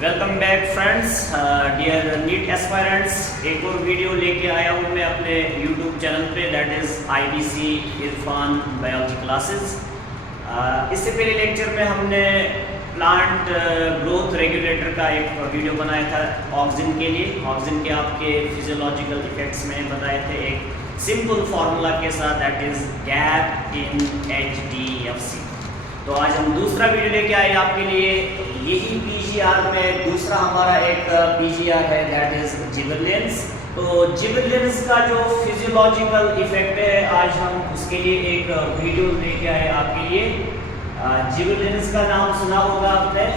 Welcome back friends, dear NEET aspirants. एक और video लेके आया हूँ मैं अपने यूट्यूब चैनल पे, that is IBC Irfan biology classes. इससे पहले लेक्चर में हमने प्लांट ग्रोथ रेगुलेटर का एक वीडियो बनाया था ऑक्सीजन के लिए। ऑक्सीजन के आपके फिजियोलॉजिकल इफेक्ट्स में बताए थे एक सिंपल फार्मूला के साथ, that is gap in HDFC। तो आज हम दूसरा वीडियो लेके आए आपके लिए। यही PGR में दूसरा हमारा एक PGR है, दैट इज जिबरेलिंस। तो जिबरेलिंस का जो फिजियोलॉजिकल इफेक्ट है, आज हम उसके लिए एक वीडियो लेके आए आपके लिए। जिबरेलिंस का नाम सुना होगा आपने,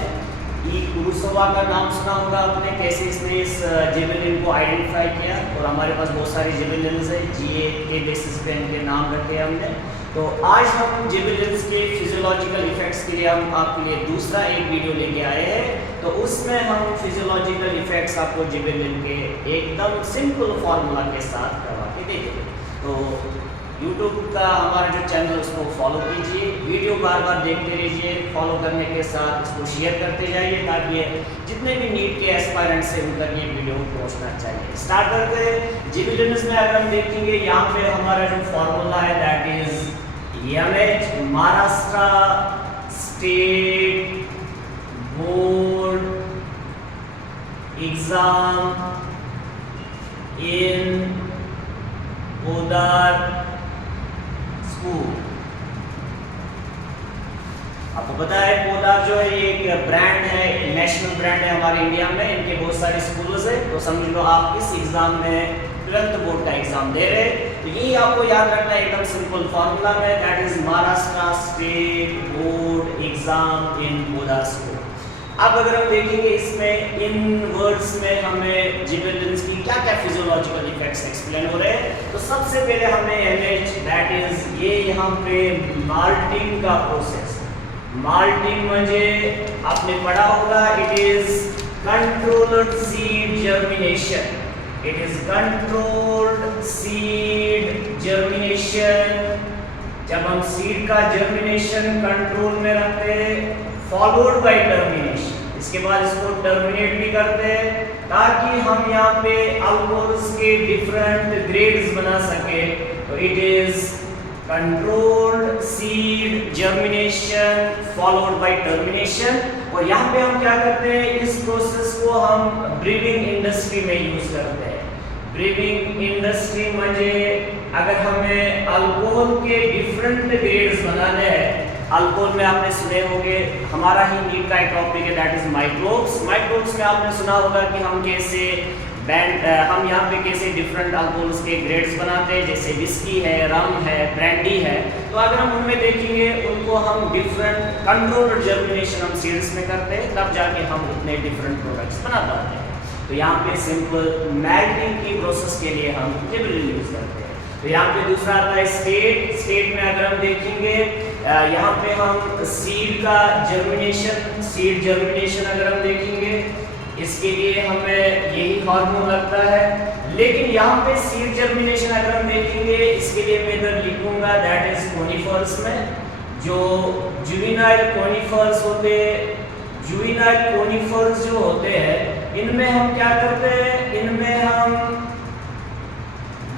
ई कुरुसोवा का नाम सुना होगा आपने, कैसे इसने इस जिबरेलिन को आइडेंटिफाई किया। और हमारे पास बहुत सारे जिबरेलिन्स है, GA के बेसिस पे इनके नाम रखे हमने। तो आज हम जिबरेलिन्स के फिजियोलॉजिकल इफेक्ट्स के लिए हम आपके लिए दूसरा एक वीडियो लेके आए हैं। तो उसमें हम फिजियोलॉजिकल इफेक्ट्स आपको जिबरेलिन के एकदम सिंपल फार्मूला के साथ करवा के देंगे। तो YouTube का हमारा जो चैनल है उसको फॉलो कीजिए, वीडियो बार बार देखते रहिए, फॉलो करने के साथ इसको शेयर करते जाइए ताकि जितने भी नीट के एस्पायरेंट्स हैं उन तक ये वीडियो पहुंचना चाहिए। स्टार्ट करते हैं। जिबरेलिन्स में अगर हम देखेंगे, यहाँ पे हमारा जो फॉर्मूला है that is MH, Maharashtra state board exam in Podar school. आपको पता है पोदार जो है ये एक ब्रांड है, नेशनल ब्रांड है हमारे इंडिया में। इनके बहुत सारे स्कूल्स है। तो समझ लो आप इस एग्जाम में 12th बोर्ड का एग्जाम दे रहे हैं। तो यही आपको याद रखना है एकदम सिंपल फार्मूला में, that is Maharashtra state board exam in Podar school. अब अगर हम देखेंगे इसमें इन वर्ड्स में हमें जिबरेलिन्स की क्या क्या फिजियोलॉजिकल इफेक्ट्स एक्सप्लेन हो रहे हैं। तो सबसे पहले हमें MH, दैट इज ये यहाँ पे माल्टिंग का प्रोसेस। माल्टिंग म्हणजे आपने पढ़ा होगा, it is controlled seed germination. It is controlled seed germination. जब हम सीड का जर्मिनेशन कंट्रोल में रखते हैं, फॉलोड बाय टर्मिनेशन, इसके बाद इसको टर्मिनेट भी करते हैं ताकि हम यहाँ पे अल्कोहल्स के डिफरेंट ग्रेड्स बना सके। तो it is controlled seed germination followed by termination. और यहाँ पे हम क्या करते हैं, इस प्रोसेस को हम ब्रीविंग इंडस्ट्री में यूज करते हैं। ब्रीविंग इंडस्ट्री म्हणजे अगर हमें अल्कोहल के डिफरेंट ग्रेड्स बनाने हैं, अल्कोहल में आपने सुने होंगे, हमारा ही नीट का एक टॉपिक है दैट इज माइक्रोब्स। माइक्रोब्स में आपने सुना होगा कि हम कैसे हम यहाँ पे कैसे डिफरेंट अल्कोहल्स के ग्रेड्स बनाते हैं, जैसे विस्की है, रम है, ब्रांडी है। तो अगर हम उनमें देखेंगे, उनको हम डिफरेंट कंट्रोल्ड जर्मिनेशन हम सीड्स में करते हैं, तब जाके हम उतने डिफरेंट प्रोडक्ट्स बना पाते हैं। तो यहाँ पे सिंपल मेल्टिंग की प्रोसेस के लिए हम जिबरेलिन यूज करते हैं। तो यहाँ पे दूसरा आता है स्टेट। स्टेट में अगर हम देखेंगे, यहाँ पे हम सीड का जर्मिनेशन, सीड जर्मिनेशन अगर हम देखेंगे, इसके लिए हमें यही हार्मोन लगता है। लेकिन यहाँ पे सीड जर्मिनेशन अगर हम देखेंगे, इसके लिए मैं इधर लिखूंगा दैट इज कोनिफर्स में। जो जुवेनाइल कोनिफर्स होते हैं, जुवेनाइल कोनिफर्स जो होते हैं, इनमें हम क्या करते हैं, इनमें हम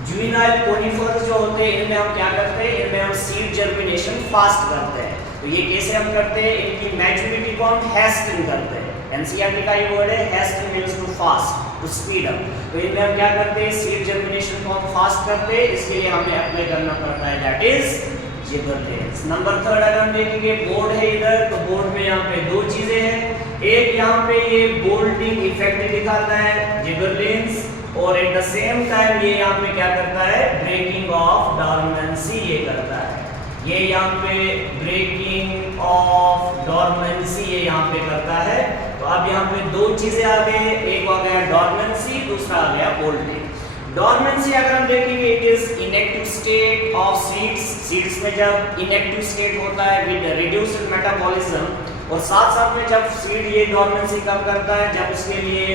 जुवेनाइल कोनिफर्स जो होते हैं, इनमें हम क्या करते हैं, इनमें हम सीड जर्मिनेशन फास्ट करते हैं। तो ये कैसे हम करते हैं, इनकी मैच्योरिटी को हम हैस्टन करते हैं। NCERT का ये वर्ड है, hasten means to fast, to speed up. तो इनमें हम क्या करते हैं, सीड जर्मिनेशन को हम फास्ट करते हैं। इसके लिए हमें अप्लाई करना पड़ता है दैट इज जिबरेलिन्स। नंबर 3 अगर हम देखेंगे, बोर्ड है इधर। तो बोर्ड में यहाँ पे दो चीजें हैं। एक यहाँ पे ये बोल्टिंग इफेक्ट दिखाता है जिबरेलिन्स, और एट द सेम टाइम ये यहाँ पे क्या करता है, ब्रेकिंग ऑफ डॉर्मेंसी ये करता है। ये यहाँ पे ब्रेकिंग ऑफ डॉर्मेंसी ये यहाँ पे करता है। तो अब यहाँ पे दो चीजें आ गई, एक आ गया डॉर्मेंसी, दूसरा आ गया बोल्टिंग। डॉर्मेंसी अगर हम देखेंगे, it is inactive state of seeds. Seeds में जब इनएक्टिव स्टेट होता है विद रिड्यूस्ड मेटाबॉलिज्म, और साथ साथ में जब सीड ये डॉर्मेंसी कम करता है, जब इसके लिए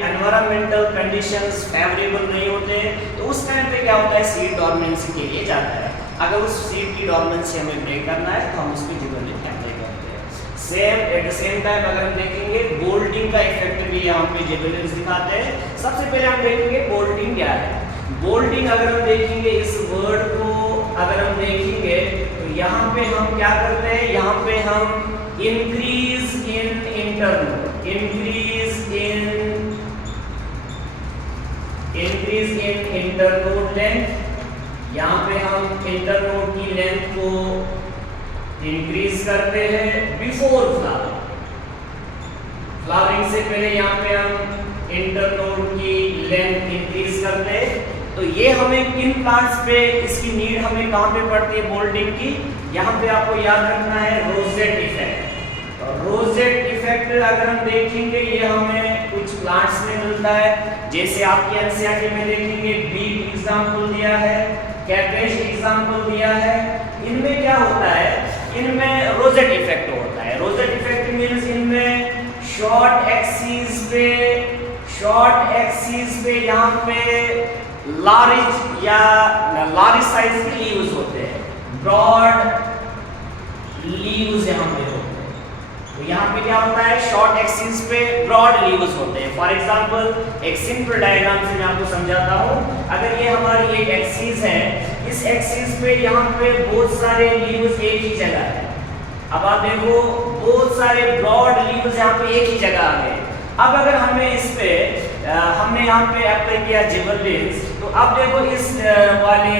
एनवायरमेंटल कंडीशंस फेवरेबल नहीं होते, तो उस टाइम पे क्या होता है, सीड डॉर्मेंसी के लिए जाता है। अगर उस सीड की डॉर्मेंसी हमें ब्रेक करना है तो हम उसको जिबरेलिन अप्लाई करते हैं। Same at the same time अगर हम देखेंगे बोल्टिंग का इफेक्ट भी यहाँ पे जिबरेलिन्स दिखाते हैं। सबसे पहले हम देखेंगे बोल्टिंग क्या है। बोल्टिंग अगर हम देखेंगे इस वर्ड को अगर हम देखेंगे तो यहाँ पे हम क्या करते हैं, यहाँ पे हम increase in internode, increase in internode length, यहाँ पे हम इंटरनोड की लेंथ को इंक्रीज करते हैं बिफोर फ्लावरिंग। फ्लावरिंग से पहले यहाँ पे हम इंटरनोड की लेंथ इंक्रीज करते हैं। तो ये हमें किन प्लांट्स पे इसकी नीड हमें कहाँ पे पड़ती है बोल्टिंग की, यहाँ पे आपको याद रखना है रोजेट इफेक्ट। और रोजेट इफेक्ट अगर हम देखेंगे ये हमें कुछ प्लांट्स में मिलता है, जैसे आपके एनसीईआरटी में देखेंगे बीट एग्जांपल दिया है, कैपेश एग्जांपल दिया है। इनमें क्या होता है, इनमें रोजेट इफेक्ट होता है। रोजेट इफेक्ट मींस इनमें शॉर्ट एक्सिस पे यहाँ पे लार्ज या लार्ज साइज के लीव्स होते हैं, ब्रॉड लीव्स यहाँ पे होते हैं। तो यहाँ पे क्या होता है, शॉर्ट एक्सिस पे ब्रॉड लीव्स होते हैं। फॉर एग्जांपल एक सिंपल डायग्राम से मैं आपको समझाता हूँ। अगर ये हमारी एक एक्सिस है, इस एक्सिस पे यहाँ पे बहुत सारे लीव्स एक ही जगह है। अब आप देखो बहुत सारे ब्रॉड लीव्स यहाँ पे एक ही जगह आ गए। अब अगर हमें इस पे हमने यहाँ पे अप्लाई किया जिबरेलिन्स, तो अब देखो इस वाले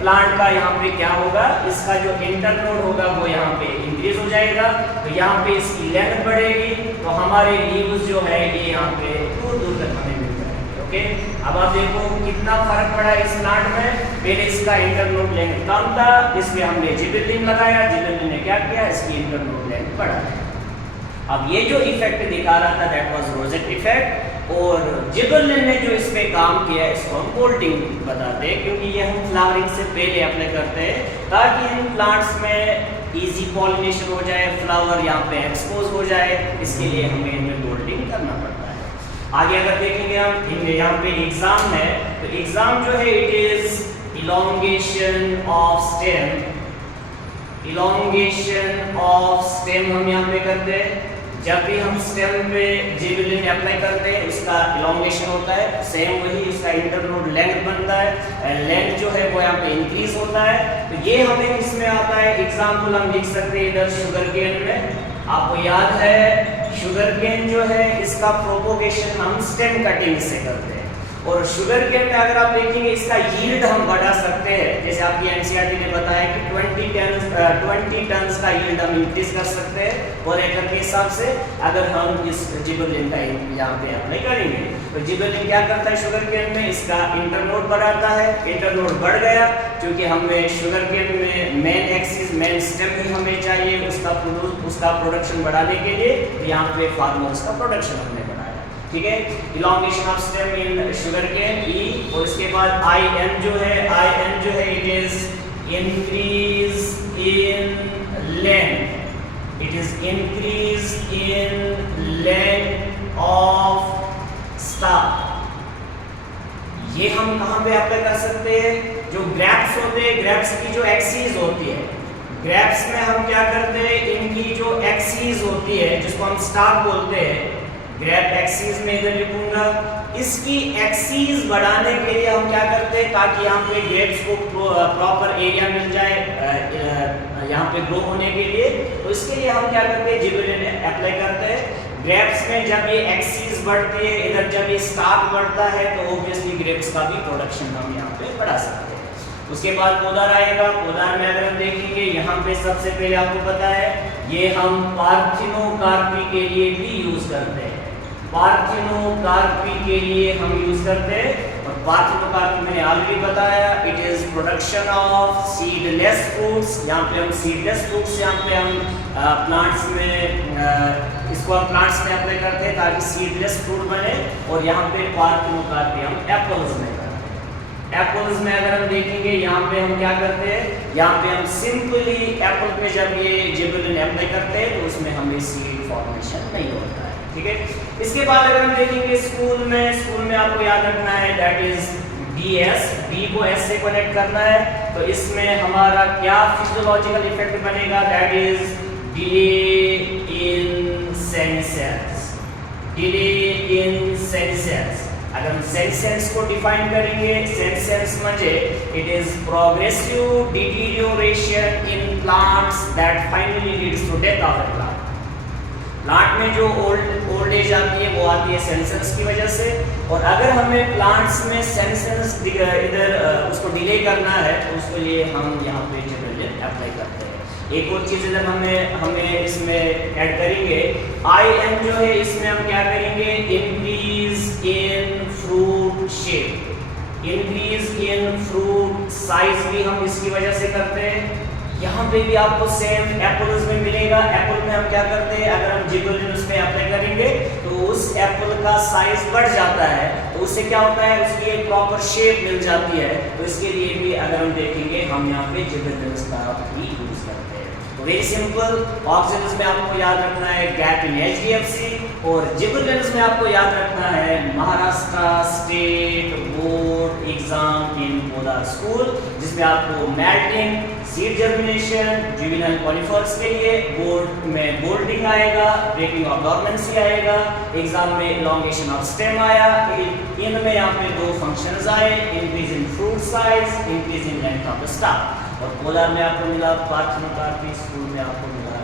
प्लांट का यहाँ पे क्या होगा, इसका जो इंटरनोड होगा वो यहाँ पे इंक्रीज हो जाएगा, तो यहाँ पे इसकी लेंथ बढ़ेगी, तो हमारे लीव्स जो है ये यहाँ पे दूर दूर तक हमें मिल जाएंगे। ओके, अब आप देखो कितना फर्क पड़ा इस प्लांट में। पहले इसका इंटरनोड लेंथ कम था, इसमें हमने जिबरेलिन लगाया, जिबरेलिन ने क्या किया, इसकी इंटरनोड लेंथ बढ़ा। अब ये जो इफेक्ट दिखा रहा था दैट वाज रोजेट इफेक्ट, और जिबरेलिन ने जो इस पे काम किया है इसको हम बोल्टिंग बताते हैं, क्योंकि ये हम फ्लावरिंग से पहले अप्लाई करते हैं ताकि इन प्लांट्स में इजी पॉलिनेशन हो जाए, फ्लावर यहाँ पे एक्सपोज हो जाए, इसके लिए हमें इनमें बोल्टिंग करना पड़ता है। आगे अगर देखेंगे हम इनमें यहाँ पे एग्जाम है, तो एग्जाम जो है it is elongation of stem. Elongation of stem हम यहाँ पे करते हैं। जब भी हम स्टेम पे जिबरेलिन अप्लाई करते हैं उसका इलोंगेशन होता है, सेम वही इसका इंटरनोड लेंथ बनता है, लेंथ जो है वो यहाँ पे इंक्रीज होता है। तो ये हमें किसमें आता है, एग्जाम्पल हम लिख सकते हैं इधर शुगर केन में। आपको याद है शुगर केन जो है इसका प्रोपोगेशन हम स्टेम कटिंग से करते हैं, और शुगर केन में अगर आप देखेंगे इसका यील्ड हम बढ़ा सकते हैं। जैसे आपकी एनसीईआरटी ने बताया कि 20 टन्स का यील्ड हम इंक्रीज कर सकते हैं और एकड़ के हिसाब से, अगर हम इस जिबरेलिन का यहाँ पे अप्लाई करेंगे। तो जिबरेलिन क्या करता है शुगर केन में, इसका इंटरनोड बढ़ाता है। इंटरनोड बढ़ गया क्योंकि हमें शुगर केन में मेन एक्सिस मेन स्टेम ही हमें चाहिए उसका प्रोडक्शन बढ़ाने के लिए, तो यहाँ पे फार्मर्स का प्रोडक्शन हमने बढ़ाया। ठीक है, elongation of stem in sugarcane E, और इसके बाद आई एन जो है it is increase in length, it is increase in length of star. ये हम कहाँ पे अप्लाई कर सकते हैं, जो ग्रेप्स होते हैं, ग्रेप्स की जो एक्सिस होती है, ग्रेप्स में हम क्या करते हैं, इनकी जो एक्सिस होती है जिसको हम स्टार बोलते हैं, ग्रेप एक्सिस में इधर लिखूंगा, इसकी एक्सिस बढ़ाने के लिए हम क्या करते हैं, ताकि यहाँ पे ग्रेप्स को प्रॉपर एरिया मिल जाए यहाँ पे ग्रो होने के लिए, तो इसके लिए हम क्या करते हैं, जिबरेलिन अप्लाई करते हैं। ग्रेप्स में जब ये एक्सिस बढ़ती है, इधर जब ये स्टार्च बढ़ता है, तो ऑब्वियसली ग्रेप्स का भी प्रोडक्शन हम यहाँ पे बढ़ा सकते हैं। उसके बाद पोदार आएगा। पोदार में अगर हम देखेंगे यहाँ पे सबसे पहले आपको पता है ये हम पार्थिनोकार्पी के लिए भी यूज करते हैं। पार्थिनोकार्पी के लिए हम यूज करते हैं, और पार्थिनोकार्पी मैंने ऑलरेडी बताया, it is production of seedless fruits. यहाँ पे हम सीडलेस फ्रूट्स यहाँ पे हम प्लांट्स में इसको हम प्लांट्स में अप्लाई करते हैं ताकि सीडलेस फ्रूट बने, और यहाँ पे पार्थिनोकार्पी हम एप्पल्स में करते हैं। एप्पल्स में अगर हम देखेंगे यहाँ पे हम क्या करते हैं, यहाँ पे हम सिंपली एप्पल पे जब ये जिबरेलिन अप्लाई करते हैं तो उसमें हमें सीड फॉर्मेशन नहीं होता है। ठीक है, इसके बाद अगर हम देखेंगे स्कूल में आपको याद रखना है दैट इज DS, B को S से कनेक्ट करना है, तो इसमें हमारा क्या फिजियोलॉजिकल इफेक्ट बनेगा, that is delay delay in senescence. अगर हम सेंसेस को डिफाइन करेंगे, सेंसेस म्हणजे it is progressive deterioration in plants that finally leads to death of a plant. Plant में जो ओल्ड एज आती है वो आती है सेंसर्स की वजह से, और अगर हमें प्लांट्स में सेंसर्स इधर उसको डिले करना है तो उसके लिए हम यहाँ पे जिबरेलिन अप्लाई करते हैं। एक और चीज़ इधर हमें इसमें ऐड करेंगे, IM जो है इसमें हम क्या करेंगे, increase in fruit shape, increase in fruit size भी हम इसकी वजह से करते हैं। यहाँ पे भी आपको सेम एप्पल्स में मिलेगा। एप्पल में हम क्या करते हैं, अगर हम जिबरेलिन उसमें अप्लाई करेंगे तो उस एप्पल का साइज बढ़ जाता है, तो उससे क्या होता है, उसकी एक प्रॉपर शेप मिल जाती है। तो इसके लिए भी अगर हम देखेंगे हम यहाँ पे जिबरेलिन का भी यूज करते हैं। तो वेरी सिंपल, ऑक्सिजन में आपको याद रखना है गैप इन HDFC, और जिबरेलिन में आपको याद रखना है Maharashtra state board exam in बोधार स्कूल, जिसमें आपको melting, seed germination, juvenile conifers के लिए बोर्ड में बोल्डिंग आएगा, ब्रेकिंग ऑफ डॉर्मेंसी आएगा, एग्जाम में इलॉन्गेशन ऑफ स्टेम आया। इनमें यहाँ पे दो फंक्शंस आए, increase in fruit size, increase in length of the stalk. और पोलर में आपको मिला पार्थेनोकार्पी, स्कूल में आपको मिला